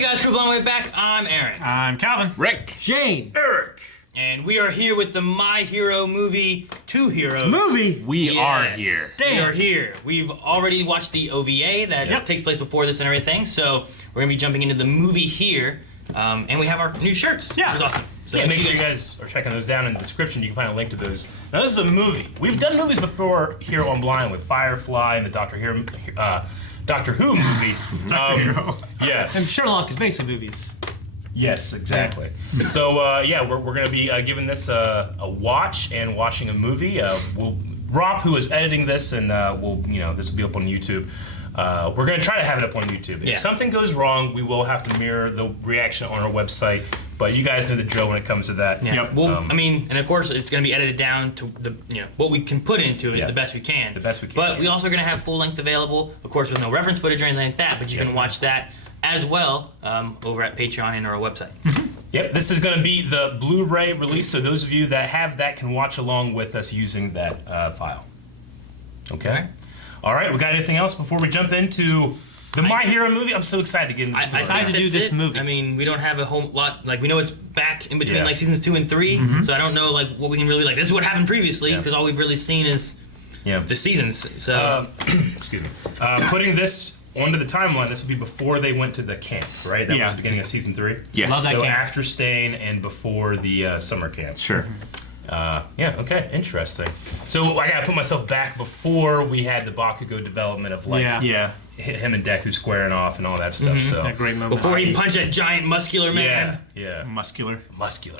Hey guys, Crew Blown Way Back. I'm Aaron. I'm Calvin. Rick. Shane. Eric. And we are here with the My Hero movie, Two Heroes. We are here. We are here. We've already watched the OVA that takes place before this and everything, so we're going to be jumping into the movie here. And we have our new shirts, which is awesome. So make sure you guys are checking those down in the description. You can find a link to those. Now, this is a movie. We've done movies before here on Blind with Firefly and the Doctor Who movie. Yeah. And Sherlock is based on movies. Yes, exactly. So, we're going to be giving this a watch and watching a movie. Rob, who is editing this, and this will be up on YouTube. We're going to try to have it up on YouTube. If something goes wrong, we will have to mirror the reaction on our website. But you guys know the drill when it comes to that. Yeah. Yep. Well, and of course, it's going to be edited down to the what we can put into it the best we can. The best we can. But we also are going to have full length available, of course, with no reference footage or anything like that. But you can watch that as well over at Patreon and our website. Yep, this is going to be the Blu-ray release, so those of you that have that can watch along with us using that file. Okay? All right, we got anything else before we jump into the My Hero movie? I'm so excited to get into this story. I'm excited to do this movie. I mean, we don't have a whole lot, we know it's back in between seasons 2 and 3, so I don't know what we can really, this is what happened previously, because all we've really seen is the seasons, so. Excuse me. Putting this onto the timeline, this would be before they went to the camp, right? That was the beginning of season 3? Yes. Love that so camp. after Stain and before the summer camp. Sure. Okay, interesting. So I gotta put myself back before we had the Bakugo development of him and Deku squaring off and all that stuff. So That great moment. Before he punched that giant muscular man. Yeah. Muscular.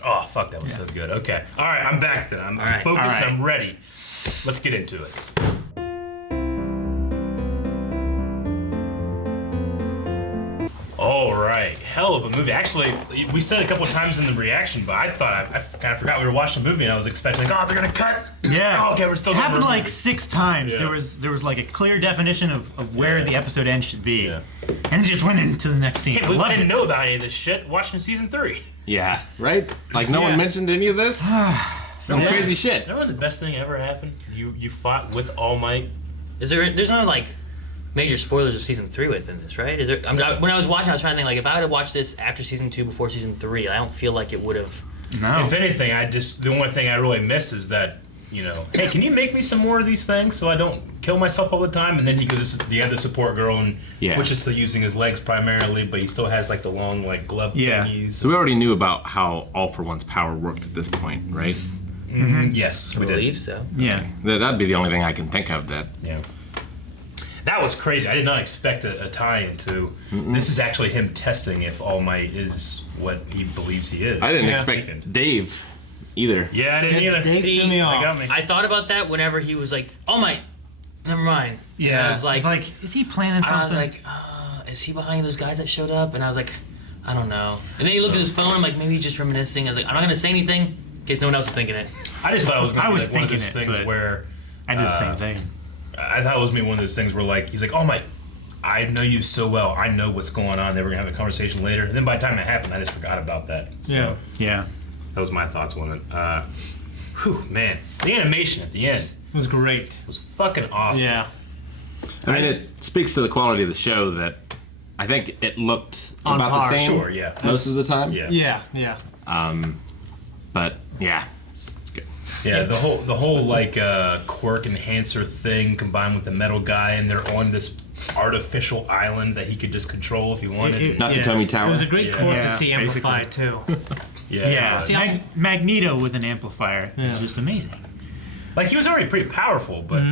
Oh fuck, that was so good. Okay. Alright, I'm back then. I'm focused, All right. I'm ready. Let's get into it. All right, hell of a movie. Actually, we said a couple of times in the reaction, but I thought I kind of forgot we were watching the movie, and I was expecting, they're gonna cut. Yeah. Oh, okay, we're still. It happened 6 times. Yeah. There was a clear definition of where the episode end should be, Yeah. and it just went into the next scene. We didn't know about any of this shit watching season 3. Yeah, right? No one mentioned any of this? Some crazy shit. You know what the best thing ever happened? You fought with All Might. There's no major spoilers of season 3 within this, right? When I was watching, I was trying to think if I would have watched this after season 2, before season 3, I don't feel like it would have. No. If anything, the only thing I really miss is that, hey, can you make me some more of these things so I don't kill myself all the time? And then he goes to the other support girl and which is still using his legs primarily, but he still has the long glove thingies. So we already knew about how All for One's power worked at this point, right? Mm-hmm. Yes, I we believe did. so. Yeah. That'd be the only thing I can think of that. Yeah. That was crazy. I did not expect a tie-in to. This is actually him testing if All Might is what he believes he is. I didn't expect Dave either. Yeah, I didn't either. Dave threw me off. They got me. I thought about that whenever he was like, "All Might, never mind." Yeah. And I was like, is he planning something? I was like, is he behind those guys that showed up? And I was like, I don't know. And then he looked at his phone. I'm like, maybe he's just reminiscing. I was like, I'm not gonna say anything in case no one else is thinking it. I just thought it was going to be one of thinking those things but where I did the same thing. I thought it was going to be one of those things where he's like, "Oh my, I know you so well. I know what's going on." They were going to have a conversation later. And then by the time it happened, I just forgot about that. So Yeah. that was my thoughts on it. Man, the animation at the end It was great. was fucking awesome. Yeah. I mean, it speaks to the quality of the show that I think it looked On about par. the same Sure, yeah. most of the time. Yeah. Yeah. But yeah, it's good. Yeah, the whole quirk enhancer thing combined with the metal guy, and they're on this artificial island that he could just control if he wanted. Not the Tommy Tower. It was a great quirk to Yeah, see amplified too. Yeah. See, Magneto with an amplifier is just amazing. He was already pretty powerful, but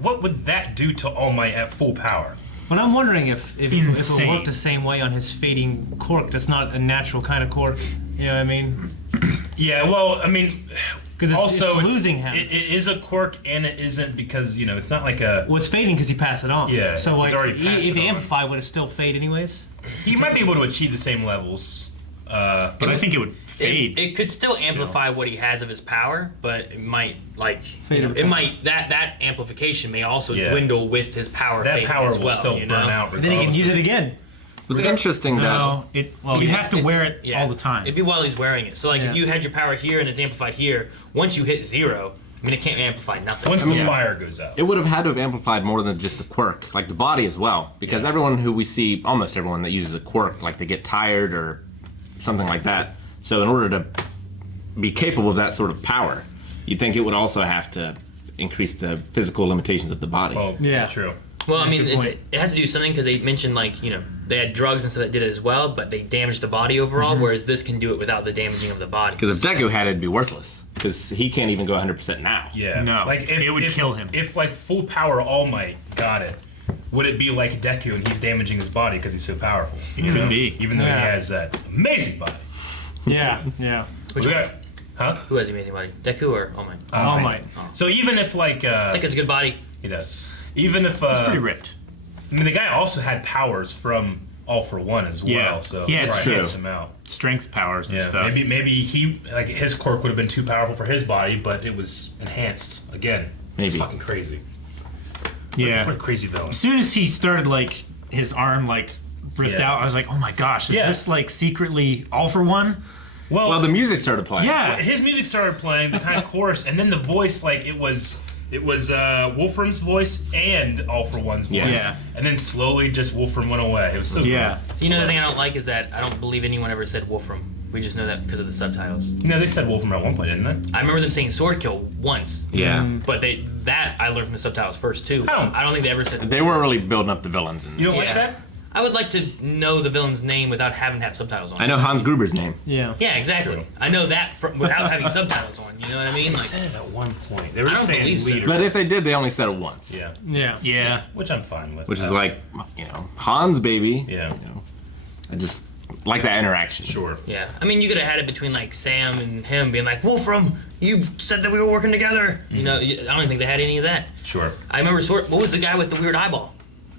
what would that do to All Might at full power? But I'm wondering if it Insane. worked the same way on his fading quirk. That's not a natural kind of quirk. You know what I mean? Yeah, well, I mean, Because also it's losing him. It is a quirk, and it isn't because it's not like a. Well, it's fading because he passed it on. Yeah, So he's already passed if it he on. amplified, would it still fade anyways? He might be able to achieve the same levels. But I think it would fade. It could still amplify what he has of his power, but it might Fade him. it might that amplification may also Yeah. dwindle with his power. That fading power as will well, still burn out. And then he can use it again. It was interesting No, you have to wear it all the time. It'd be while he's wearing it. So if you had your power here and it's amplified here, once you hit 0, I mean, it can't amplify nothing. Once the fire goes out. It would have had to have amplified more than just the quirk, like the body as well. Because everyone who we see, almost everyone that uses a quirk, like they get tired or something like that. So in order to be capable of that sort of power, you'd think it would also have to increase the physical limitations of the body. Oh, Yeah. true. Well, I mean, Good point. it has to do something because they mentioned like they had drugs and stuff that did it as well, but they damaged the body overall. Whereas this can do it without the damaging of the body. Because if Deku had it, it'd be worthless. Because he can't even go 100% now. Yeah. No, Like it would kill him. If like full power All Might got it, would it be like Deku and he's damaging his body because he's so powerful? It could be. Even though he Yeah. has that amazing body. Yeah. Yeah. Which We one? got- Huh? Who has the amazing body? Deku or All Might? All Might. So even if like I think it's a good body. he does, even if It's pretty ripped. I mean the guy also had powers from All for One as well, Yeah. so Yeah, it's it true. cancels him out. Strength powers and Yeah, stuff. maybe he like his quirk would have been too powerful for his body, but it was enhanced again. It's Maybe. fucking crazy. Yeah. What a crazy villain. As soon as he started like his arm like ripped Yeah. out, I was like, oh my gosh, is Yeah. this like secretly All for One? Well, the music started playing. Yeah. His music started playing, the kind of chorus, and then the voice, like it was Wolfram's voice and All for One's voice, Yes. and then slowly just Wolfram went away. It was so Yeah. So the thing I don't like is that I don't believe anyone ever said Wolfram. We just know that because of the subtitles. good. No, they said Wolfram at one point, didn't they? I remember them saying sword kill once. Yeah. But that I learned from the subtitles first too. I don't think they ever said. They weren't really building up the villains. In You don't this. like that? I would like to know the villain's name without having to have subtitles on. I know Hans Gruber's name. Yeah. Yeah, exactly. True. I know that without having subtitles on. You know what I mean? They Like, said it at one point. They were I don't saying believe so. leader. But if they did, they only said it once. Yeah, Yeah. Yeah. which I'm fine with. Which is like, Hans, baby. Yeah. I just like that interaction. Sure. yeah. I mean, you could have had it between like Sam and him being like, Wolfram, you said that we were working together. You know, I don't even think they had any of that. Sure. I remember what was the guy with the weird eyeball?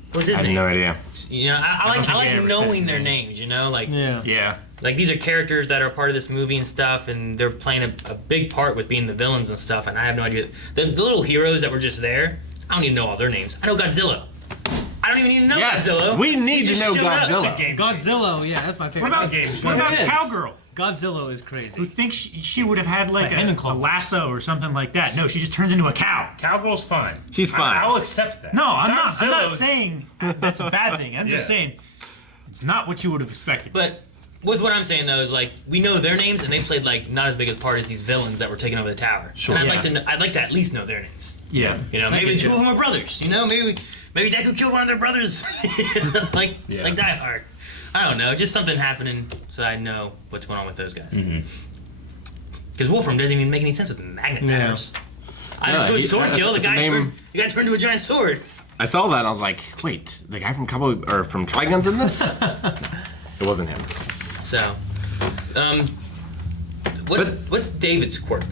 What was his I have name? no idea. You know, I don't like think they ever said knowing his their name. names. You know, like Yeah. Yeah. like these are characters that are part of this movie and stuff, and they're playing a big part with being the villains and stuff. And I have no idea. The little heroes that were just there, I don't even know all their names. I know Godzilla. I don't even need to know Yes, Godzilla. we He need to just know showed up. Godzilla. It's a game. Godzilla. Yeah, that's my favorite. What about game show. what about It is. Cowgirl? Godzilla is Who crazy. thinks she would have had like Like hand and a claw. lasso or something like that? No, she just turns into a cow. Cowgirl's fine. She's fine. I'll accept that. No, I'm not Godzilla's- saying that's a bad thing. I'm just Yeah. saying it's not what you would have expected. But with what I'm saying though is like we know their names and they played like not as big a part as these villains that were taking over the tower. Sure. And Yeah. I'd like to at least know their names. yeah. You know, maybe get two you. of them are brothers. You know, maybe Deku killed one of their brothers. like Yeah. like Die Hard. I don't know, just something happening so I know what's going on with those guys. Because Wolfram doesn't even make any sense with magnet Yeah. powers. I Yeah, understood sword that's- kill. The that's a guy name- turned into a giant sword. I saw that and I was like, wait, the guy from Cowboy or from Trigun's in this? It wasn't him. So, what's David's quirk?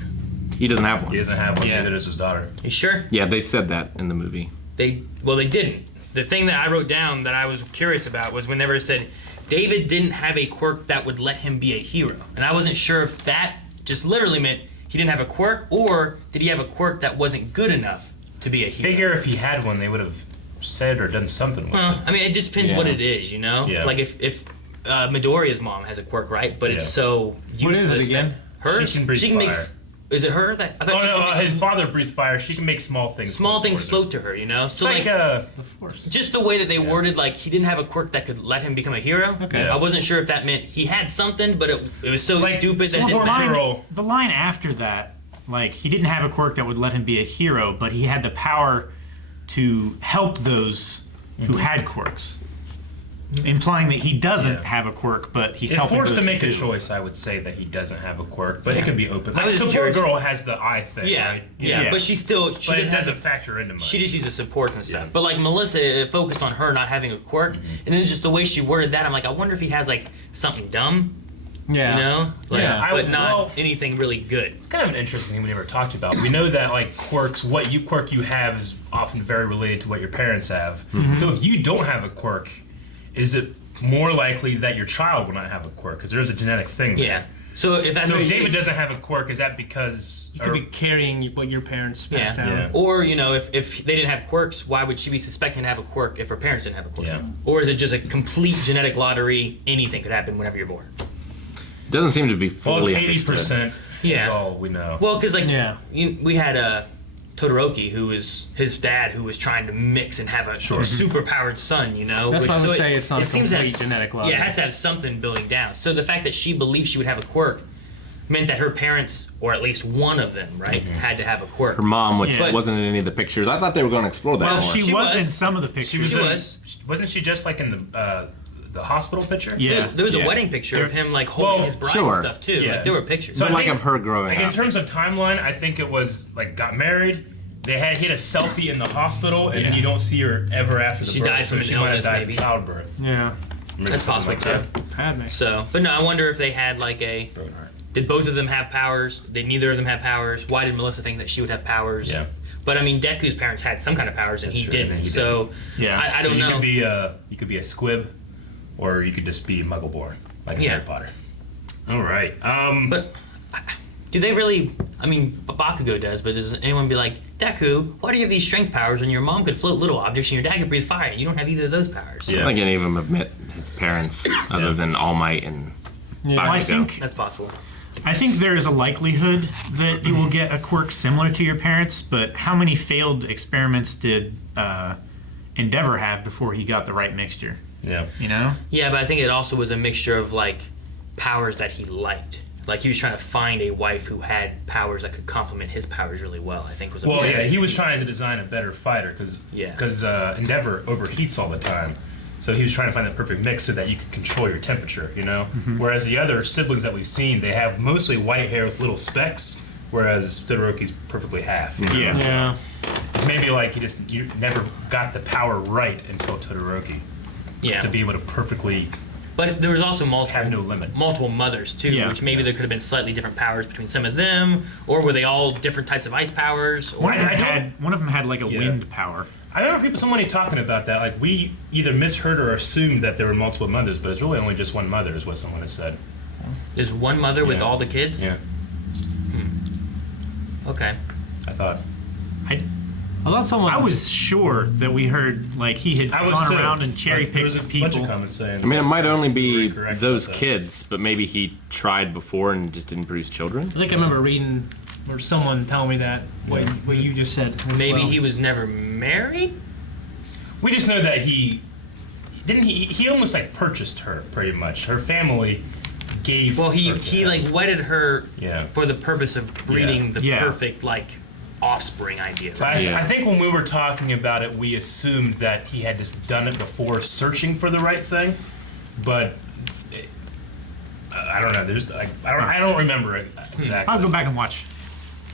He doesn't have one. He doesn't have one. Yeah. Neither does his daughter. You sure? Yeah, they said that in the movie. They didn't. The thing that I wrote down that I was curious about was whenever it said David didn't have a quirk that would let him be a hero, and I wasn't sure if that just literally meant he didn't have a quirk, or did he have a quirk that wasn't good enough to be a hero? Figure if he had one, they would have said or done something with it. Well, I mean, it just depends what Yeah. it is, you know. Yeah. Like if Midoriya's mom has a quirk, right? But it's Yeah. so What is useless. it again? that Her, She can breathe make. fire. Is it her that? I thought Oh she no, could make his father breathes fire. She can make small things. small things towards float to her, you know. It's So like The Force. just the way that they worded, like he didn't have a quirk that could let him become a hero. Okay. I wasn't sure if that meant he had something, but it was so Like, stupid that so it didn't for matter. Girl. The line after that, like he didn't have a quirk that would let him be a hero, but he had the power to help those who had quirks. Implying that he doesn't Yeah. have a quirk, but he's If helping forced those to who make a do. choice, I would say that he doesn't have a quirk, but it can be open. I was just the curious. poor girl has the eye thing, Yeah, right? yeah, but she still she But it didn't have doesn't factor into much. She just uses supports and stuff. Yeah. But like Melissa, it focused on her not having a quirk, and then just the way she worded that, I'm like, I wonder if he has like something dumb, Yeah. you know? Like, Yeah. but not well- anything really good. It's kind of an interesting thing we never talked about. We know that like quirks, what quirk you have is often very related to what your parents have. So if you don't have a quirk, is it more likely that your child will not have a quirk? Because there's a genetic thing there. Yeah. So if that's So if David doesn't have a quirk, is that because You could be carrying what your parents passed Yeah. down. Yeah. Or, you know, if they didn't have quirks, why would she be suspecting to have a quirk if her parents didn't have a quirk? Yeah. Or is it just a complete genetic lottery? Anything could happen whenever you're born. It doesn't seem to be well, fully it's understood. 80%. Yeah. That's all we know. Well, because like Yeah. we had Todoroki, who was his dad, who was trying to mix and have a super powered son. You know, That's why I would so say it's not a seems to have complete genetic line. Yeah, it has to have something building down. So the fact that she believed she would have a quirk meant that her parents, or at least one of them, right, had to have a quirk. Her mom, which Yeah. wasn't in any of the pictures. I thought they were going to explore that Well, more. she She was in was. some of the pictures. She was. Wasn't she just like in the hospital picture? Yeah. There was a yeah. wedding picture of him like holding Well, his bride sure. and stuff too. Yeah. Like there were pictures. So But I like think- of her growing Like in up. terms of timeline, I think it was like got married. They had hit a selfie in the hospital, and then you don't see her ever after the She birth. died so from she an might have illness, died maybe. in childbirth. Yeah. Maybe That's something possible like too. that. Had me. So, but no, I wonder if they had like a. Broken heart. Did both of them have powers? Did neither of them have powers? Why did Melissa think that she would have powers? Yeah. But I mean, Deku's parents had some kind of powers and he true, didn't. and he So Yeah. I So don't you know. could be a squib, or you could just be Muggleborn, like in Yeah. Harry Potter. All right. But do they really? I mean, Bakugo does, but does anyone be like, Deku, why do you have these strength powers when your mom could float little objects and your dad could breathe fire and you don't have either of those powers? Yeah. I don't think any of them have met his parents other than All Might and Yeah. I Bakugo. think That's possible. there is a likelihood that you will get a quirk similar to your parents, but how many failed experiments did Endeavor have before he got the right mixture? Yeah. You know? Yeah, but I think it also was a mixture of like powers that he liked. Like he was trying to find a wife who had powers that could complement his powers really well. I think was a Well, big- yeah, he was trying to design a better fighter because Yeah. Endeavor overheats all the time. So he was trying to find the perfect mix so that you could control your temperature, you know? Whereas the other siblings that we've seen, they have mostly white hair with little specks, whereas Todoroki's perfectly half. You know? Yeah. Yeah. It's maybe like you never got the power right until Todoroki Yeah. to be able to perfectly But there was also have no limit. multiple mothers too, Yeah. which maybe there could have been slightly different powers between some of them, or were they all different types of ice powers? Or, One of them had like a Yeah. wind power. I remember somebody talking about that. Like we either misheard or assumed that there were multiple mothers, but it's really only just one mother, is what someone has said. There's one mother with Yeah. all the kids. Yeah, Okay. I thought. I thought someone. I was sure that we heard like he had I was gone too. around and cherry Like, there was picked a bunch people. of comments saying. I mean, it might that only was be very correct those about that. kids, but maybe he tried before and just didn't produce children. I think I remember reading or someone telling me that what you just said. as Maybe well. he was never married. We just know that he didn't. He almost like purchased her pretty much. Her family gave. Well, he her to he him. like wedded her Yeah. for the purpose of breeding the Yeah. perfect like offspring idea. Right? Yeah. I think when we were talking about it, we assumed that he had just done it before searching for the right thing, but I don't know. There's like I don't remember it exactly. I'll go back and watch.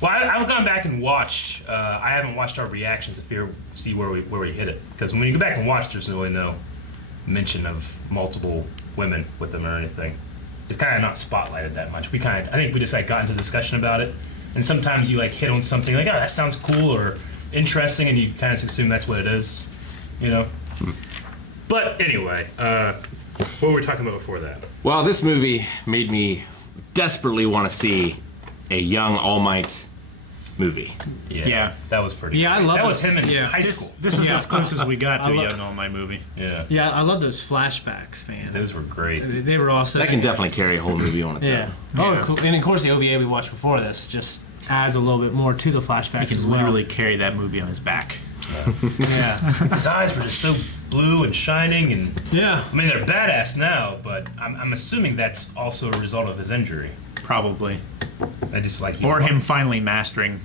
Well, I've gone back and watched. I haven't watched our reactions to see where we hit it, because when you go back and watch, there's really no mention of multiple women with them or anything. It's kind of not spotlighted that much. I think we just like got into discussion about it, and sometimes you like hit on something like, oh, that sounds cool or interesting, and you kind of assume that's what it is, you know. But anyway, what were we talking about before that? Well, this movie made me desperately want to see a young All Might movie. Yeah. that was pretty. Yeah, I great. love that it. was him in Yeah. high school. This is Yeah. as close as we got to I a love- Young All Might movie. Yeah, Yeah, I love those flashbacks, man. those were great. They were awesome. That can definitely carry a whole movie on its Yeah. own. Oh, cool. And of course, the OVA we watched before this just adds a little bit more to the flashbacks He as can well. literally carry that movie on his back. Yeah. His eyes were just so blue and shining, and Yeah. I mean they're badass now. But I'm assuming that's also a result of his injury. Probably. I just like Or him finally mastering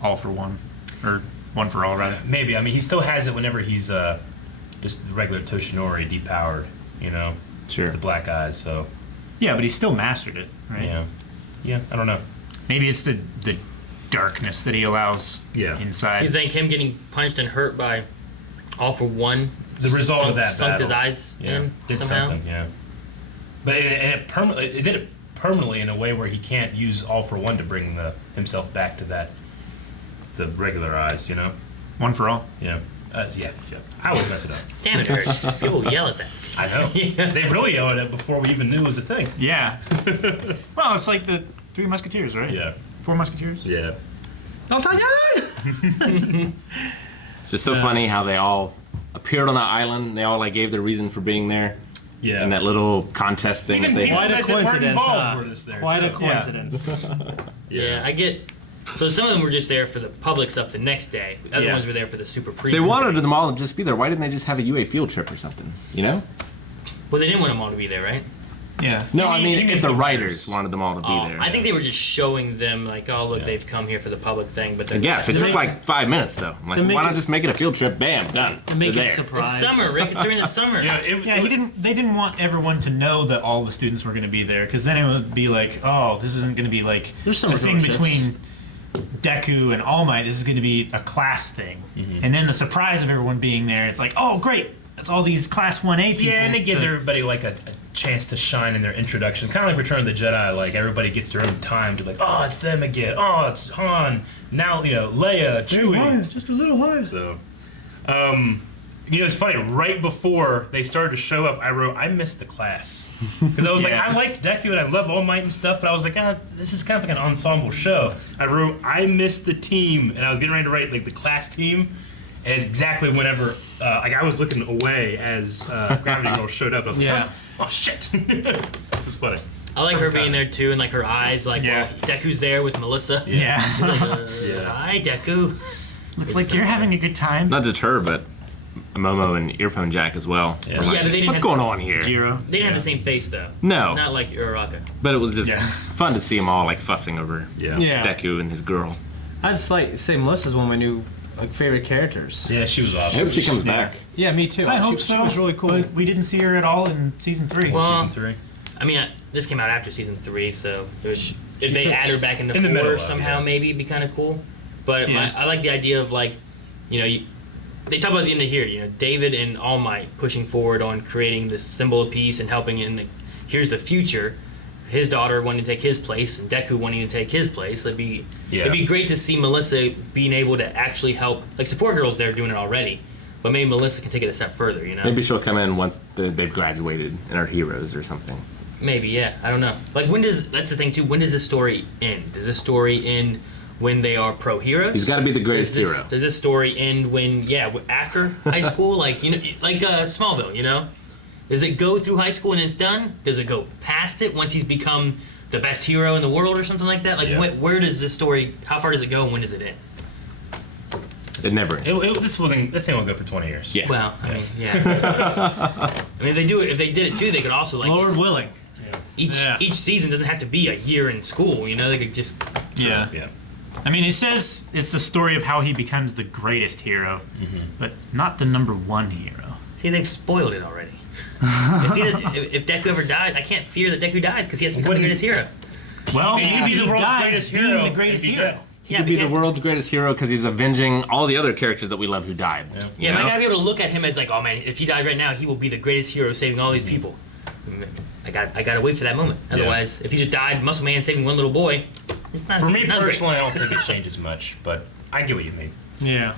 All for One. Or One for All, rather. Maybe. I mean, he still has it whenever he's just the regular Toshinori depowered. You know, Sure. the black eyes. So Yeah, but he still mastered it, right? yeah. I don't know. Maybe it's the darkness that he allows Yeah. Do inside. you think him getting punched and hurt by All for One The result of that sunk his battle. eyes Yeah, in did somehow? something. Yeah, but it did it permanently in a way where he can't use All for One to bring himself back to the regular eyes. You know. One for All. Yeah. Yeah. I always mess it up. Damn it, Hurt. People yell at that. I know. Yeah. They really yelled at it before we even knew it was a thing. Yeah. Well, it's like the Three Musketeers, right? Yeah. Four Musketeers? Yeah. It's just so funny how they all appeared on that island. They all like gave their reason for being there, Yeah. in that little contest thing that they Quite had. a coincidence, huh? There Quite a too. coincidence. Yeah, I get. So some of them were just there for the public stuff the next day. The other Yeah. ones were there for the super preview. They wanted them all to just be there. Why didn't they just have a UA field trip or something? You know? Well, they didn't want them all to be there, right? Yeah. No, You I mean- mean you mean if the the writers writers. wanted them all to be there. I think they were just showing them like, oh look, they've come here for the public thing. But Yes, it To took make like 5 minutes though. I'm like, to make why not it- just make it a field trip? Bam, done. To make They're it there. surprise. It's summer, Rick. During the summer. Yeah, They didn't want everyone to know that all the students were going to be there, because then it would be like, oh, this isn't going to be like There's summer a thing fellowships. between Deku and All Might. This is going to be a class thing. And then the surprise of everyone being there, it's like, oh, great, it's all these Class 1A people. Yeah, and it gives to- everybody like a chance to shine in their introduction. Kind of like Return of the Jedi. Like everybody gets their own time to like, oh, it's them again. Oh, it's Han. Now Leia, Chewie. just a little high. So, it's funny. Right before they started to show up, I wrote, I missed the class because I was like, Yeah. I like Deku and I love All Might and stuff, but I was like, this is kind of like an ensemble show. I wrote, I missed the team, and I was getting ready to write like the class team. And it's exactly whenever, like I was looking away as Gravity Girl showed up. I was like, Yeah. oh shit. It's funny. I like her being there too, and like her eyes, like Yeah. well, Deku's there with Melissa. Yeah. Hi, Deku. Looks like you're having a good time. Not just her, but Momo and Earphone Jack as well. Yeah. We're like, Yeah, but they didn't what's have- going on here? Jiro. They didn't have the same face though. No. Not like Uraraka. But it was just Yeah. fun to see them all like fussing over Yeah. Yeah. Deku and his girl. I just like say Melissa's one of my new favorite characters. Yeah, she was I awesome. hope she comes back. Yeah, me too. I She- hope she so. was really cool. But we didn't see her at all in season 3. Well, Season 3. I mean, this came out after season 3, so if they add her back into In the 4 middle of, somehow, yeah. maybe it'd be kind of cool. But Yeah. I like the idea of like, they talk about the end of here. David and All Might pushing forward on creating this symbol of peace and helping here's the future. His daughter wanting to take his place and Deku wanting to take his place. It'd be great to see Melissa being able to actually help. Like Support Girls, they're doing it already, but maybe Melissa can take it a step further. Maybe she'll come in once they've graduated and are heroes or something. Maybe, yeah. I don't know. Like, that's the thing too. When does this story end? Does this story end when they are pro heroes? He's got to be the greatest hero. Does this story end when, after high school? Like, Smallville, Does it go through high school and then it's done? Does it go past it once he's become the best hero in the world or something like that? Like, Yeah. where does this story, how far does it go and when does it end? It never ends. This thing will go for 20 years. Yeah. Well, I mean, yeah. I mean, if they did it too, they could also, like, Lord willing. each season doesn't have to be a year in school, They could just... Yeah. Yeah. I mean, it says it's the story of how he becomes the greatest hero, but not the number 1 hero. See, they've spoiled it already. if Deku ever dies, I can't fear that Deku dies because he hasn't become the greatest hero. Well, You can be the he world's dies greatest being hero. the greatest and be hero. dead. He could be the world's greatest hero because he's avenging all the other characters that we love who died. Yeah, but I gotta be able to look at him as like, oh man, if he dies right now, he will be the greatest hero saving all these people. I gotta wait for that moment. Otherwise, if he just died, Muscle Man saving one little boy, it's not For me not great. personally, I don't think it changes much, but I get what you mean. Yeah.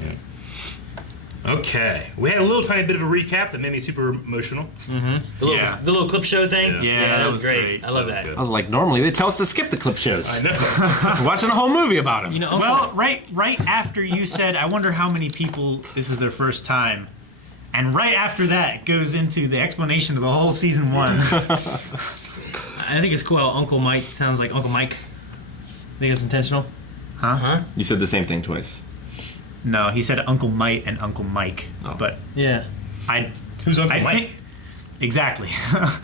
Okay, we had a little tiny bit of a recap that made me super emotional. Yeah. The little clip show thing. Yeah, that was great. I love That that. was good. I was like, normally they tell us to skip the clip shows. I know. We're watching a whole movie about him. Well, right after you said, I wonder how many people this is their first time, and right after that it goes into the explanation of the whole season 1. I think it's cool how Uncle Mike sounds like Uncle Mike. I think it's intentional. You said the same thing twice. No, he said Uncle Mike and Uncle Mike, Oh. but Yeah. Who's Uncle I Mike? think exactly.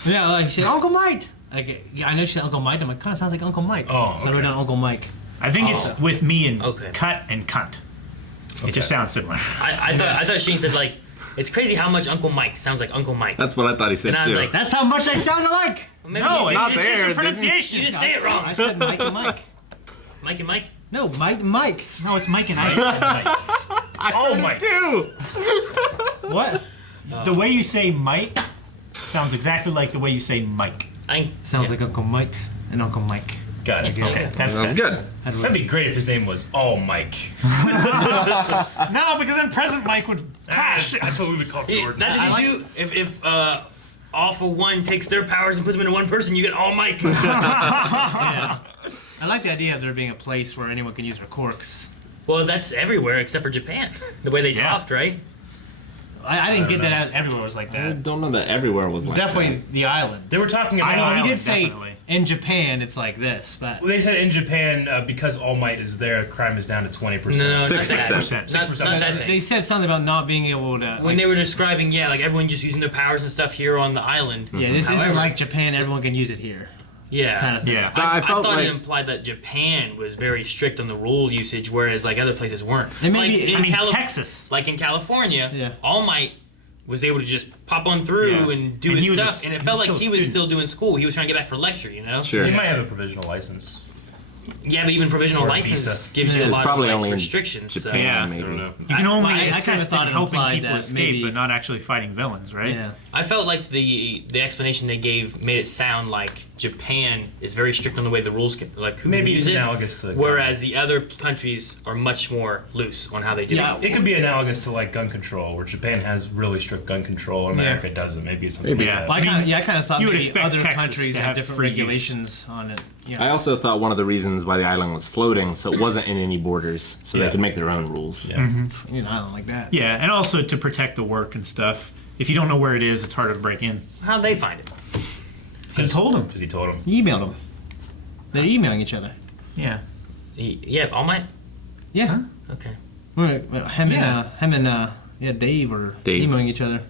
Yeah, like she said, Uncle Mike. Like, yeah, I know she said Uncle Mike. I'm like, kind of sounds like Uncle Mike. Oh, So I wrote okay. down Uncle Mike. I think it's with me and Okay. cut and cunt. It just sounds similar. I thought Shane said like, it's crazy how much Uncle Mike sounds like Uncle Mike. That's what I thought he said And I was too. like, That's how much I sound alike. well, maybe No, maybe not you just- there, It's didn't- your pronunciation. You just say it wrong. I said Mike and Mike. Mike and Mike. No, Mike. No, it's Mike and I. Oh my! Dude. What? The way you say Mike sounds exactly like the way you say Mike. Sounds like Uncle Mike and Uncle Mike. Got it. Okay, that's That was better. good. That'd be great if his name was All Mike. No, because then present Mike would crash. That's what we would call Jordan. That's what you do if All for One takes their powers and puts them into one person. You get All Mike. I like the idea of there being a place where anyone can use their quirks. Well, that's everywhere except for Japan. The way they Yeah. talked, right? I didn't get that everywhere was like I that. don't know that everywhere was like Definitely that. the island. They were talking about. I mean, he did Island, say definitely. in Japan it's like this, but They said in Japan, because All Might is there, crime is down to 20%. No, not 6%. that. Not that they thing. said something about not being able to. When they were describing, like everyone just using their powers and stuff here on the island. yeah, this However- isn't like Japan. Everyone can use it here, Yeah. kind of thing. Yeah. I I felt thought like- it implied that Japan was very strict on the rule usage, whereas like other places weren't. And maybe- like I mean, Cali- Texas. like in California, Yeah. All Might was able to just pop on through Yeah. and do And his he was a stuff, s- and it he felt was like still a he was student. still doing school. He was trying to get back for lecture, you know? Sure. He might have a provisional license. Yeah, but even provisional Or a license visa. gives you Yeah. a It's lot probably of only like, in restrictions. So. Japan, Yeah. maybe. I don't know. You can only I assist kinda in thought it helping implied people that escape, maybe- but not actually fighting villains, right? Yeah. I felt like the explanation they gave made it sound like Japan is very strict on the way the rules can like who Maybe can it's use it, analogous to. whereas the other countries are much more loose on how they do Yeah. it. It could be analogous to like gun control, where Japan has really strict gun control, and America doesn't. Maybe it's something Maybe. like that. Well, I kind of thought you would maybe expect other Texas countries to had have different free use. regulations on it. Yeah. I also thought one of the reasons why the island was floating, so it wasn't in any borders, so Yeah. they could make their own rules. Yeah. you know, I don't like that. Yeah, and also to protect the work and stuff. If you don't know where it is, it's harder to break in. How'd they find it? He told him. Because he told him. You emailed them. They're emailing each other. Yeah. Yeah, All Might. Yeah. Okay. Him and Dave were Dave. emailing each other.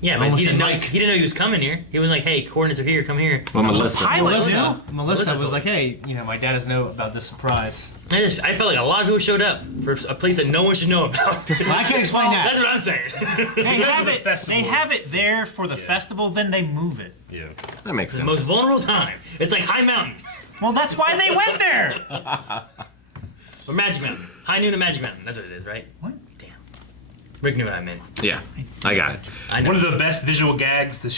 Yeah, but Almost he didn't said know. Mike. He didn't know he was coming here. He was like, "Hey, coordinates are here. Come here." Well, Melissa. pilot Melissa knew. Melissa was told like, hey, my dad doesn't know about this surprise. I felt like a lot of people showed up for a place that no one should know about. I can explain that. That's what I'm saying. They Because have of the it. festival. They have it there for the festival. Then they move it. Yeah. That makes the sense. most vulnerable time. It's like High Mountain Well, that's why they went there. or Magic Mountain. High Noon and Magic Mountain. That's what it is, right? What? Damn. Rick knew what I meant. Yeah, I got it. I know. One of the best visual gags the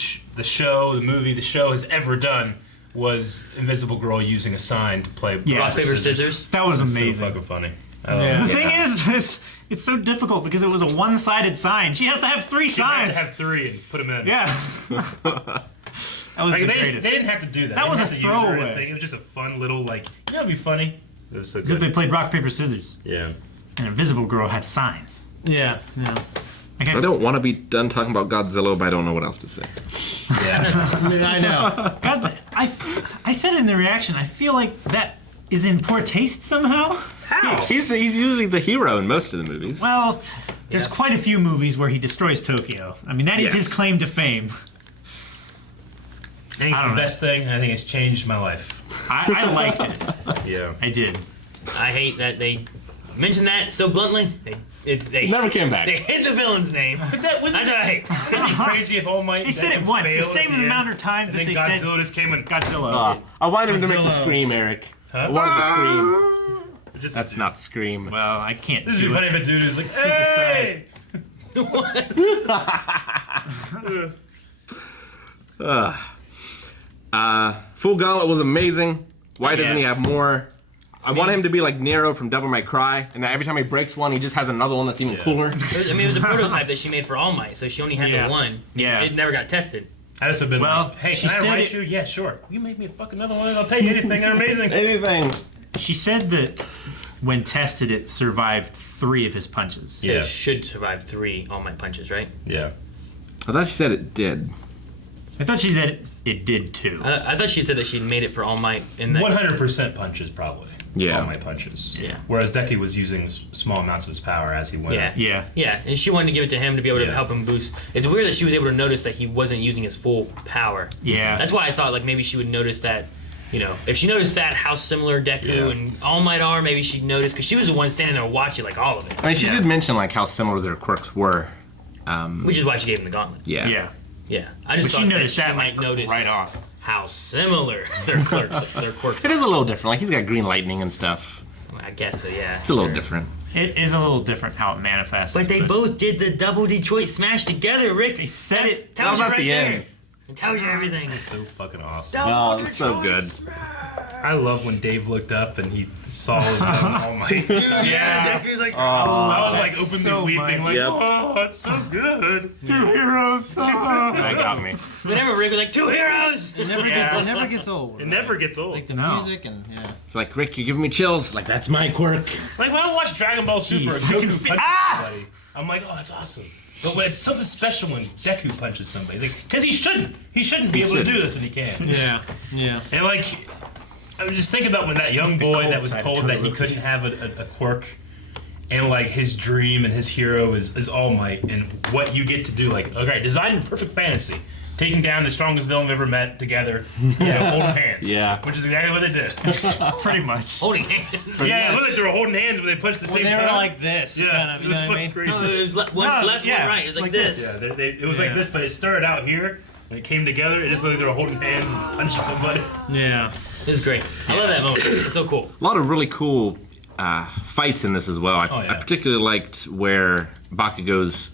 show has ever done was Invisible Girl using a sign to play Yeah. Rock, paper, scissors. That was It's so amazing. fucking funny. I love The it. thing is, it's so difficult because it was a one-sided sign. She has to have three You have signs. to have three and put them in. Yeah. That was Like, the they greatest. didn't have to do that. That They was didn't a have to use it or throwaway. anything. It was just a fun little, like, you know, it'd be funny. It was so As if they good. played rock paper scissors, Yeah. and Invisible Girl had signs. Yeah. I don't want to be done talking about Godzilla, but I don't know what else to say. Yeah. I know. I said in the reaction, I feel like that is in poor taste somehow. How? He's usually the hero in most of the movies. Well, there's quite a few movies where he destroys Tokyo. I mean, that is his Yes. claim to fame. I think it's I the don't know. best thing. I think it's changed my life. I liked it. Yeah. I did. I hate that they mentioned that so bluntly. They Never came back. They hid the villain's name. That's what I hate. Wouldn't it be crazy if All Might They said then it once, the failed same at end, amount of times and that then they Godzilla said just came and Godzilla. I wanted him to make the Godzilla. scream, Eric. I wanted the scream. just That's not scream. Well, I can't This would be do funny it. if a dude was like, Synthesized. hey! Full Gauntlet was amazing. Why doesn't he Yes. have more? I want him to be like Nero from Devil May Cry, and that every time he breaks one, he just has another one that's even cooler. It was a prototype that she made for All Might, so she only had Yeah. the one. Yeah. It never got tested. I just have been Well, like, hey, she can I said write it- you? Yeah, sure. You make me a fucking another one, and I'll pay you anything. They're amazing. Anything. She said that when tested, it survived 3 of his punches. So Yeah. it should survive 3 All Might punches, right? Yeah. I thought she said it did. I thought she said it did too. I thought she had said that she'd made it for All Might in that. 100% punches, probably. Yeah. All my punches. Yeah. Whereas Decky was using small amounts of his power as he went. Yeah. Yeah. Yeah, and she wanted to give it to him to be able to Yeah. help him boost. It's weird that she was able to notice that he wasn't using his full power. Yeah. That's why I thought like maybe she would notice that, you know, if she noticed that how similar Deku Yeah. and All Might are, maybe she'd notice because she was the one standing there watching like all of it, I mean, she did mention like how similar their quirks were. which is why she gave him the gauntlet. Yeah. Yeah. Yeah, I just But she thought noticed that she that, might like, notice right off. how similar their quirks. It is a little different. Like he's got green lightning and stuff. I guess so. Yeah, It's a little different. It is a little different how it manifests. But they both did the double Detroit smash together, Rick. They said That's- it. Tells That you was at right the there. end. It tells you everything. So fucking awesome. Oh, it's so good. I love when Dave looked up and he saw him. Oh my. Yeah, Deku's like, I was like That's openly so weeping, much. like, Yep. oh, it's so good. 2 heroes. That got me. whenever Rick was like, 2 heroes. It never gets old. It never gets old. Like the No. music and yeah. It's like, Rick, you're giving me chills. Like, that's my quirk. Like when I watch Dragon Ball Super Jeez, and I can Goku feel- punches Ah! somebody, I'm like, oh, that's awesome. But it's something special when Deku punches somebody. Because he shouldn't. He shouldn't be able to do this if he can. Yeah. And like, I mean, just think about when that young boy that was told that he couldn't have a quirk, and like his dream and his hero is All Might, and what you get to do. Like, okay, designing perfect fantasy, taking down the strongest villain we've ever met together, holding hands. Yeah. Which is exactly what they did. Pretty much. Holding hands. Yeah, look like they were holding hands when they punched the Well, same they time. were like this, Yeah, kind of. You know what I mean? crazy. No, it was left, one, left, yeah, one, right. It was like this. Yeah, it was like this, but it started out here. When it came together, it just looked like they were holding hands and punching somebody. Yeah. It was great. I love that moment. It's so cool. A lot of really cool fights in this as well. I particularly liked where Bakugo's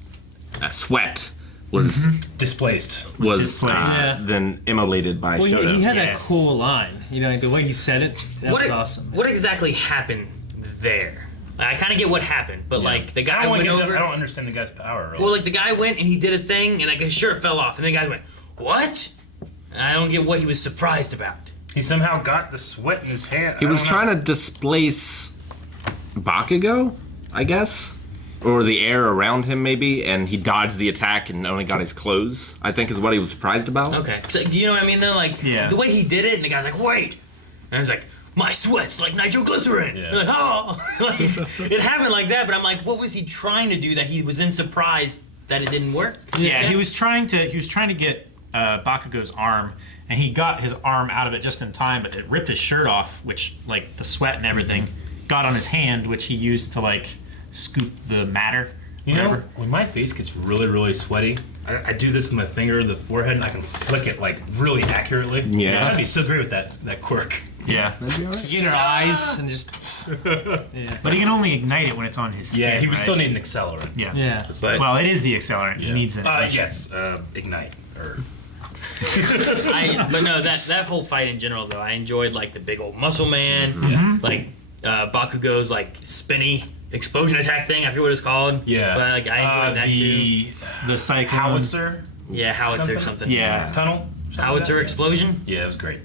sweat was Displaced. then immolated by Well, Shoto. he had a cool line. You know, the way he said it, that was awesome. What exactly happened there? I kind of get what happened, but like the guy went over. I don't understand the guy's power. Really. Well, like the guy went and he did a thing, and I guess sure it fell off, and the guy went, "What?" And I don't get what he was surprised about. He somehow got the sweat in his hand. He was trying to displace Bakugo, I guess, or the air around him maybe, and he dodged the attack and only got his clothes, I think is what he was surprised about. Okay, so you know what I mean though? Like the way he did it, and the guy's like, "Wait," and he's like, "My sweat's like nitroglycerin." Yeah. Like, oh, like, it happened like that. But I'm like, what was he trying to do that he was then surprised that it didn't work? Yeah, he was trying to get Bakugo's arm, and he got his arm out of it just in time, but it ripped his shirt off, which like the sweat and everything got on his hand, which he used to like scoop the matter. You know, when my face gets really, really sweaty, I do this with my finger, the forehead, and I can flick it like really accurately. Yeah. That'd be so great with that quirk. Yeah, Get in her eyes and just. Yeah. but he can only ignite it when it's on his skin. Yeah, he would right? still need an accelerant. Yeah. Yeah. But Well, it is the accelerant. He needs it. Yes, ignite. But no, that whole fight in general though, I enjoyed like the big old muscle man, like Bakugo's like spinny explosion attack thing. I forget what it's called. Yeah. But like I enjoyed that too. The cyclone. Howitzer. Yeah, howitzer or something. Yeah. Tunnel. Howitzer explosion. Yeah, it was great.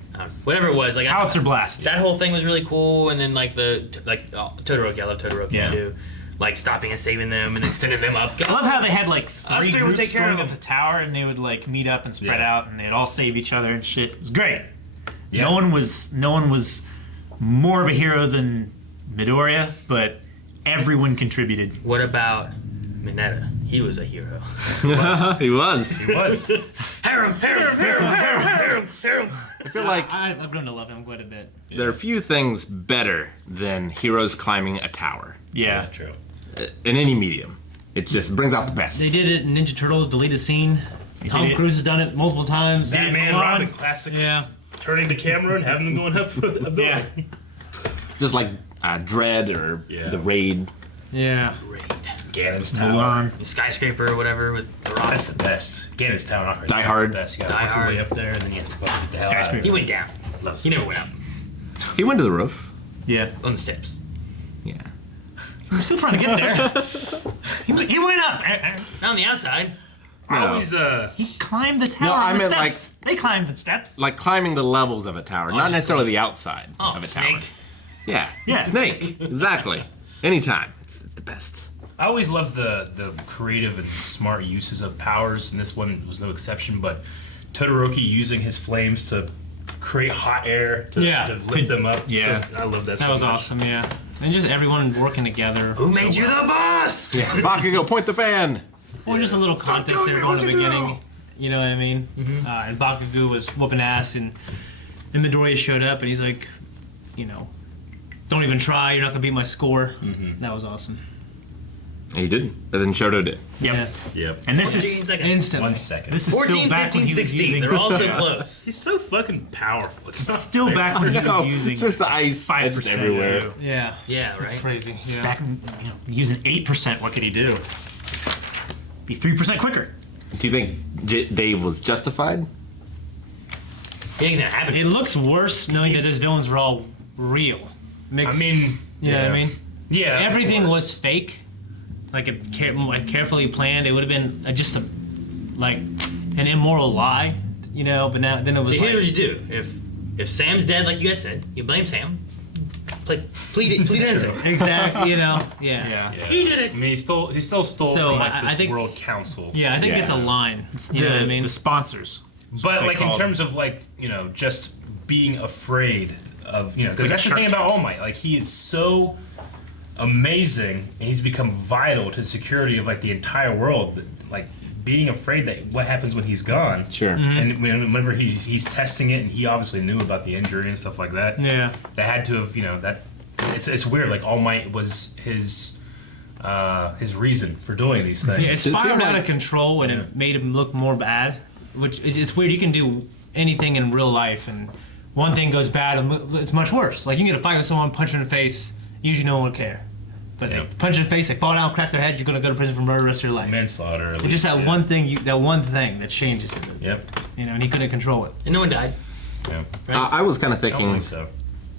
Whatever it was, like Howitzer blast. that whole thing was really cool. And then like Todoroki, I love Todoroki too. Like stopping and saving them, and then sending them up. I love how they had like Us three three will groups take care going of up them. the tower, and they would like meet up and spread Yeah. out, and they'd all save each other and shit. It was great. Yeah. No one was more of a hero than Midoriya, but everyone contributed. What about Mineta? He was a hero. He was. It was. Harem. I feel like I've grown to love him quite a bit. there are few things better than heroes climbing a tower Yeah. True. in any medium. It just brings out the best. They did it in Ninja Turtles deleted scene. Tom did it. Cruise has done it multiple times. Batman, Robin, classic. Yeah. Turning the camera and having them going up a building. Yeah. Just like Dread or the Raid. Yeah. Ganon's Tower. Mulan. Skyscraper or whatever with the rock. That's the best. Ganon's Tower. Not right. Die That's Hard. The best. You gotta Die work your Hard. way up there, and then you have to fucking get the hell out of Skyscraper. He it. went down. Love He never went up. He went to the roof. Yeah. On the steps. Yeah. I'm still trying to get there. he went up. Not on the outside. I No. always, He climbed the tower. No, I on the meant, steps. They climbed the steps. Like climbing the levels of a tower, not necessarily the outside Oh, of a tower. snake. Yeah. Yeah. Snake. Exactly. Anytime. It's the best. I always love the creative and smart uses of powers, and this one was no exception. But Todoroki using his flames to create hot air to lift them up. Yeah. So, I love that. That so was much. awesome, yeah. And just everyone working together. Who made you the boss? Bakugo, point the fan. Well, just a little context there in the beginning. You know what I mean? And Bakugo was whooping ass, and Midoriya showed up, and he's like, you know, don't even try. You're not gonna beat my score. That was awesome. He didn't, but then Shoto did. Yep. Yep. And this 14 is seconds. Instantly. 1 second. this is 14, still back 15, when he was 16. using. They're all so close. He's so fucking powerful. It's not Still fair. back when he was using just the ice 5% everywhere. too. Yeah. Yeah, It's right? crazy. Yeah. Back using 8%, what could he do? Be 3% quicker. Do you think Dave was justified? He ain't gonna happen. It looks worse knowing that his villains were all real. I mean, You know what I mean? yeah. of Everything course. was fake. Like, carefully planned. It would have been just an immoral lie, you know. But then it was See, like, here's what you do. If Sam's dead, like you guys said, you blame Sam. plead innocent. Exactly. You know. Yeah. Yeah. He did it. I mean, he still stole So, from like I this think- World Council. Yeah, I think Yeah. it's a line. You know what I mean? The sponsors. But they like in call terms of like just being afraid of because like that's a the thing shark about All Might. Like he is so amazing, and he's become vital to the security of like the entire world. That, like being afraid that what happens when he's gone. Sure. And whenever he's testing it, and he obviously knew about the injury and stuff like that. Yeah. That had to have that. It's weird. Like All Might was his reason for doing these things. Yeah, it Does it seem spiraled out of like- control and it made him look more bad. Which it's weird. You can do anything in real life, and one thing goes bad, and it's much worse. Like you can get a fight with someone, punch them in the face. Usually, no one would care. But they punch in the face, they fall down, crack their head. You're gonna go to prison for murder the rest of your life. Manslaughter. It's just that one thing. That one thing that changes it. Yep. And he couldn't control it. And no one died. Yeah. I was kind of I don't thinking think so.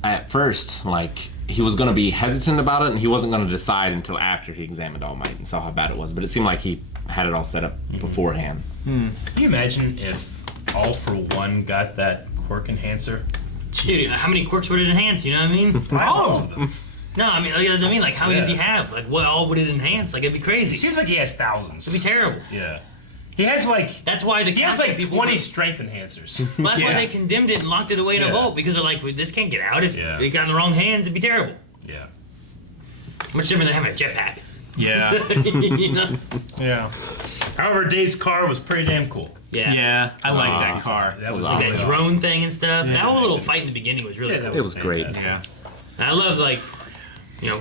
at first, like, he was going to be hesitant about it and he wasn't going to decide until after he examined All Might and saw how bad it was. But it seemed like he had it all set up beforehand. Can you imagine if All for One got that quirk enhancer? Dude, how many quirks would it enhance? You know what I mean? All of them. No, I mean, like, how many does he have? Like, what all would it enhance? Like, it'd be It crazy. seems like he has thousands. It'd be terrible. Yeah. He has like That's why he has like people 20 strength enhancers. Well, that's why Yeah. they condemned it and locked it away in a Yeah. vault because they're like, well, this can't get out. If Yeah. it got in the wrong hands, it'd be terrible. Yeah. Much different than having a jetpack. Yeah. You know? Yeah. However, Dave's car was pretty damn cool. Yeah. Yeah. I like that car. That was Awesome. That really drone thing and stuff. Yeah. That whole little fight in the beginning was really Yeah, cool. that It was great. fantastic. Yeah. I love, like,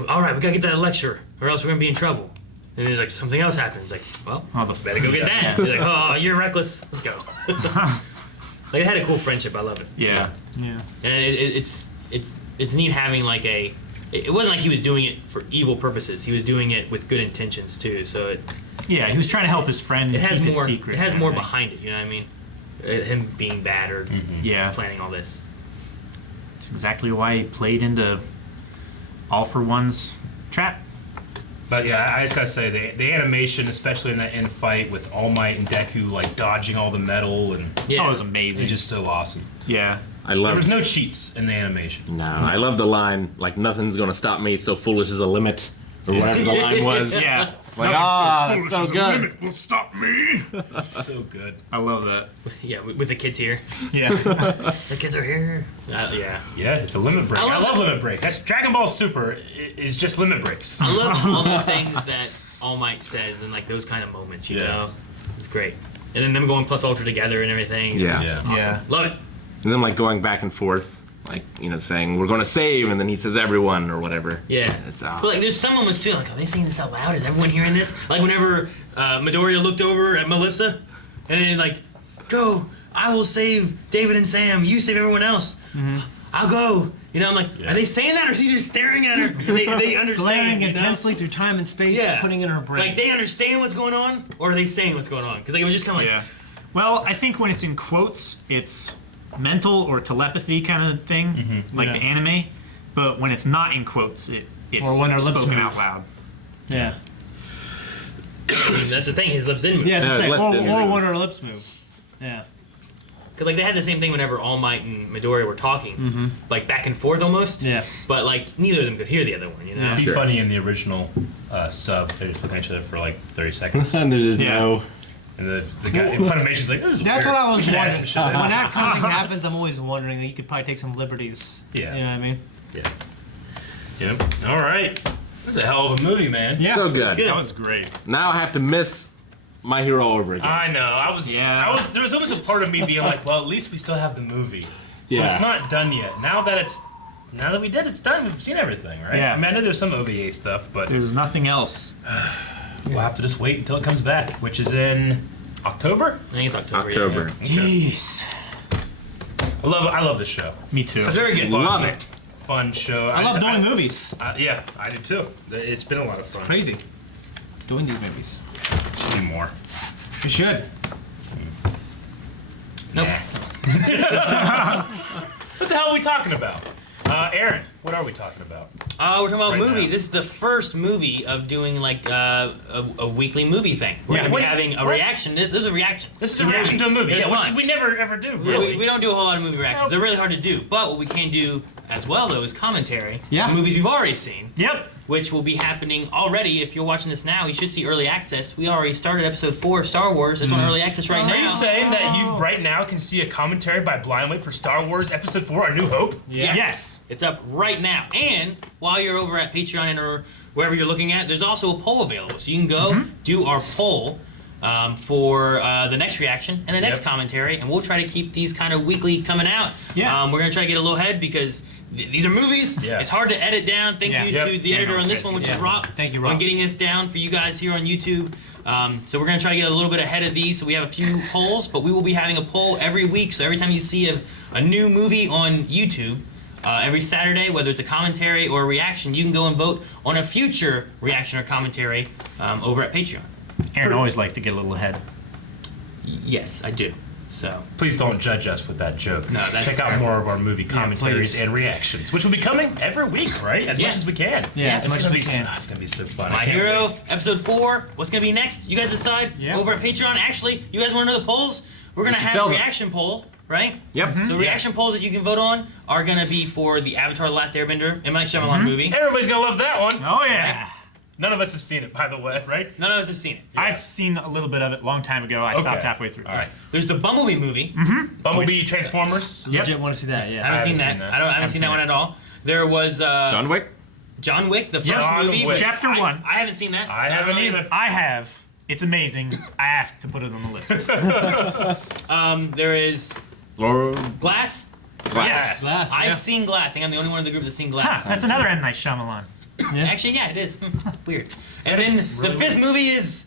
all right, we gotta get that lecture or else we're gonna be in trouble. And there's like something else happens. Like, well, Oh, the better go get that. They're like, oh, you're reckless. Let's go. Like, it had a cool friendship. I love it. Yeah. Yeah. And it's neat having like a. It wasn't like he was doing it for evil purposes. He was doing it with good intentions too. So Yeah. He was trying to help his friend it has keep his more. secret. It has and more everything. behind it. You know what I mean? Him being bad or Yeah. planning all this. That's exactly why he played into All for One's trap. But yeah, I just gotta say the animation, especially in that end fight with All Might and Deku, like dodging all the metal, and Yeah. That was amazing. it's just so awesome. Yeah. I There loved was no cheats in the animation. No, I love the line, like, nothing's going to stop me, so foolish is a limit, or whatever the line was. Yeah. Like, that's so good. Will stop me. So good. I love that. Yeah, with the kids here. Yeah. The kids are here. Yeah. Yeah, it's a limit break. I I love love limit break. That's Dragon Ball Super is just limit breaks. I love all the things that All Might says and like those kind of moments. You Yeah. know, it's great. And then them going plus ultra together and everything. Yeah. Yeah. Awesome. Yeah. Love it. And then, like, going back and forth, like, saying, we're going to save, and then he says everyone, or whatever. Yeah. It's, But like, there's some moments too. Like, are they saying this out loud? Is everyone hearing this? Like, whenever Midoriya looked over at Melissa, and then like, go. I will save David and Sam. You save everyone else. I'll go. You know, I'm like, Yeah. are they saying that, or is he just staring at her? They understand. Glaring you know? intensely through time and space, Yeah. putting in her brain. Like, they understand what's going on, or are they saying what's going on? Because like, it was just kind of like, Yeah. Well, I think when it's in quotes, it's mental or telepathy kind of thing, like the Yeah. anime. But when it's not in quotes, it's Or when their lips spoken move. out loud. yeah. that's the thing. His lips didn't move. Yeah, it's the Yeah, same. lips Or didn't when move. her lips move. Yeah. Because like they had the same thing whenever All Might and Midoriya were talking, like back and forth almost. Yeah. But like neither of them could hear the other one. You know. Yeah. It'd be Sure. funny in the original sub. They're just looking at each other for like 30 seconds. and there's just Yeah. no... And the guy in Funimation's like, this is That's weird. what I was We should add wondering. some shit in. When that kind of thing happens, I'm always wondering that you could probably take some liberties. Yeah. You know what I mean? Yeah. Yep. All right. That's a hell of a movie, man. Yeah. So good. good. That was great. Now I have to miss My Hero all over again. I know. I was. There was almost a part of me being like, well, at least we still have the movie. So Yeah. it's not done yet. Now that we did, it's done. We've seen everything, right? Yeah. I mean, I know there's some OVA stuff, but There's nothing else. we'll have to just wait until it comes back, which is in October. I think it's October. October. Jeez. I love this show. Me too. It's very good. Fun, Love it. Fun show. I love doing movies. Yeah, I do too. It's been a lot of fun. Crazy. Doing these movies. Should be more. You should. Nope. Nah. What the hell are we talking about? Aaron, what are we talking about? We're talking about Right movies. now. This is the first movie of doing like a weekly movie thing. We're gonna be Wait, having a what? reaction. This is a reaction. This is a reaction to a movie. It's Yeah, which fun. we never ever do. We Really. don't do a whole lot of movie reactions. They're really hard to do. But what we can do as well, though, is commentary. Yeah. On movies we've already seen. Yep. Which will be happening already. If you're watching this now, you should see early access. We already started episode 4 of Star Wars. It's on early access right now. Are you saying that you right now can see a commentary by Blind Wait for Star Wars Episode 4: A New Hope? Yes. It's up right now. And while you're over at Patreon or wherever you're looking at, there's also a poll available. So you can go do our poll for the next reaction and the next Yep. commentary. And we'll try to keep these kind of weekly coming out. Yeah. We're going to try to get a little ahead because these are movies. Yeah. It's hard to edit down. Thank Yeah. you Yep. to the editor on this one, which is Rob. Thank you, Rob. On getting this down for you guys here on YouTube. So we're going to try to get a little bit ahead of these. So we have a few polls, but we will be having a poll every week. So every time you see a new movie on YouTube, every Saturday, whether it's a commentary or a reaction, you can go and vote on a future reaction or commentary over at Patreon. Aaron always likes to get a little ahead. Yes, I do. So Please don't judge us with that joke. No, that's Check out terrible. more of our movie commentaries please. and reactions, which will be coming every week, right? As Yeah. much as we can. Yeah, as It's much gonna as be we can. It's gonna be so fun. My I can't Hero, wait. episode 4. What's going to be next? You guys decide Yeah. over at Patreon. Actually, you guys want to know the polls? We're going to should have tell a them. reaction poll, right? Yep. So reaction polls that you can vote on are going to be for the Avatar: The Last Airbender, M. Night Shyamalan movie. Everybody's gonna love that one. Oh yeah. None of us have seen it, by the way, right? None of us have seen it. I've seen a little bit of it a long time ago. I stopped halfway through. All right. There's the Bumblebee movie. Bumblebee, Transformers. Legit want to see that. I Yeah. haven't seen haven't that. seen that. I haven't seen that one at all. There was John Wick. John Wick, the first John movie. Wick. which Chapter I- 1. I haven't seen that. I So haven't don't know. either. I have. It's amazing. I asked to put it on the list. There is Lord Glass. Yes. Glass. I've Yeah. seen Glass. I think I'm the only one in the group that's seen Huh, Glass. that's another M. Night Shyamalan. Actually, yeah, it is. Weird. And then the fifth movie is.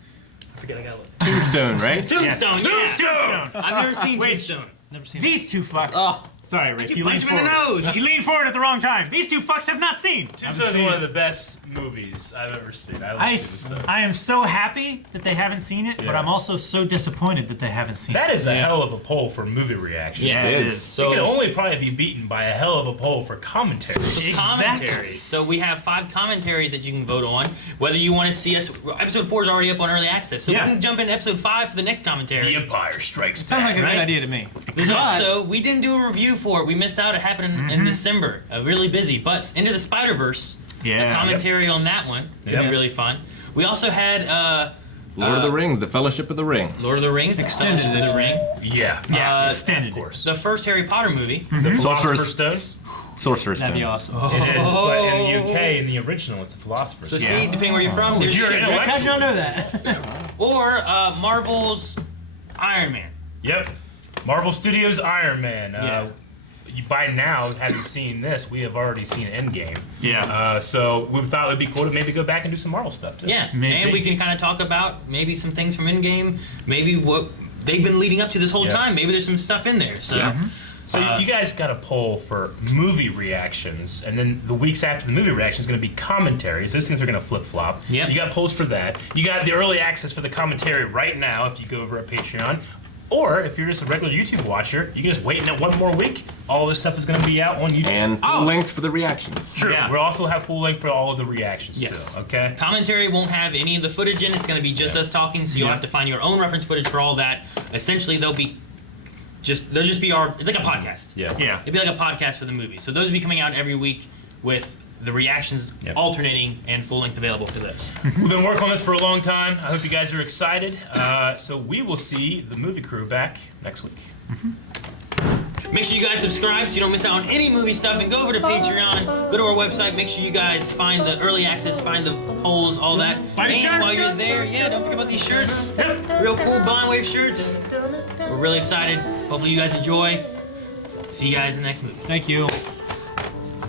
I forget. I gotta look. Tombstone, right? Tombstone. Yeah. Tombstone. I've never seen Wait. Tombstone. Never seen These two fucks. Oh. Sorry, Rick. you You punch leaned him in the forward. nose? You leaned forward at the wrong time. These two fucks have not seen. Tombstone is one of the best movies I've ever seen. I like Tombstone. I am so happy that they haven't seen it, but Yeah. I'm also so disappointed that they haven't seen That it. is a hell of a poll for movie reactions. Yeah, it It is. is. So it can only probably be beaten by a hell of a poll for commentaries. Exactly. Commentaries. So we have 5 commentaries that you can vote on. Whether you want to see us, episode 4 is already up on early access, so Yeah. we can jump into episode 5 for the next The commentary. Empire Strikes Sounds Back. like a Right? good idea to me. There's But- also we didn't do a review for it. We missed out. It happened in December. Really busy. But Into the Spider-Verse, Yeah. a commentary on that one. It'd be Yep. really fun. We also had Lord of the Rings, the Fellowship of the Ring. Lord of the Rings, Extended Fellowship of the Ring, Yeah. Yeah, extended. Of course. the first Harry Potter movie. The Philosopher's Sorcerer's- Stone. Sorcerer's That'd be Stone. awesome. It is, but in the UK, in the original, it's the Philosopher's So Stone. see, depending where you're from, there's You're your- intellectual. How'd y'all know that? or Marvel's Iron Man. Yep. Marvel Studios Iron Man. Yeah. You, by now, having seen this, we have already seen Endgame. Yeah. So we thought it would be cool to maybe go back and do some Marvel stuff too. Yeah, Maybe. and we can kind of talk about maybe some things from Endgame, maybe what they've been leading up to this whole Yeah. time. Maybe there's some stuff in there. So Yeah. So you guys got a poll for movie reactions, and then the weeks after the movie reaction is going to be commentaries. Those things are going to flip flop. Yep. You got polls for that. You got the early access for the commentary right now if you go over at Patreon. Or if you're just a regular YouTube watcher, you can just wait in one more week. All this stuff is going to be out on YouTube. And full length for the reactions. True. Yeah. We'll also have full link for all of the reactions Yes. too. Okay. commentary won't have any of the footage in. It's going to be just us talking. So you'll have to find your own reference footage for all that. Essentially, they'll just be our. It's like a podcast. Yeah. Yeah. It'd be like a podcast for the movie. So those will be coming out every week with the reactions Yep. alternating and full length available for those. We've been working on this for a long time. I hope you guys are excited. So we will see the movie crew back next week. Make sure you guys subscribe so you don't miss out on any movie stuff, and go over to Patreon, go to our website, make sure you guys find the early access, find the polls, all that. Buy the and shirts. while you're there, yeah, don't forget about these shirts. Real cool Blind Wave shirts. We're really excited. Hopefully you guys enjoy. See you guys in the next movie. Thank you.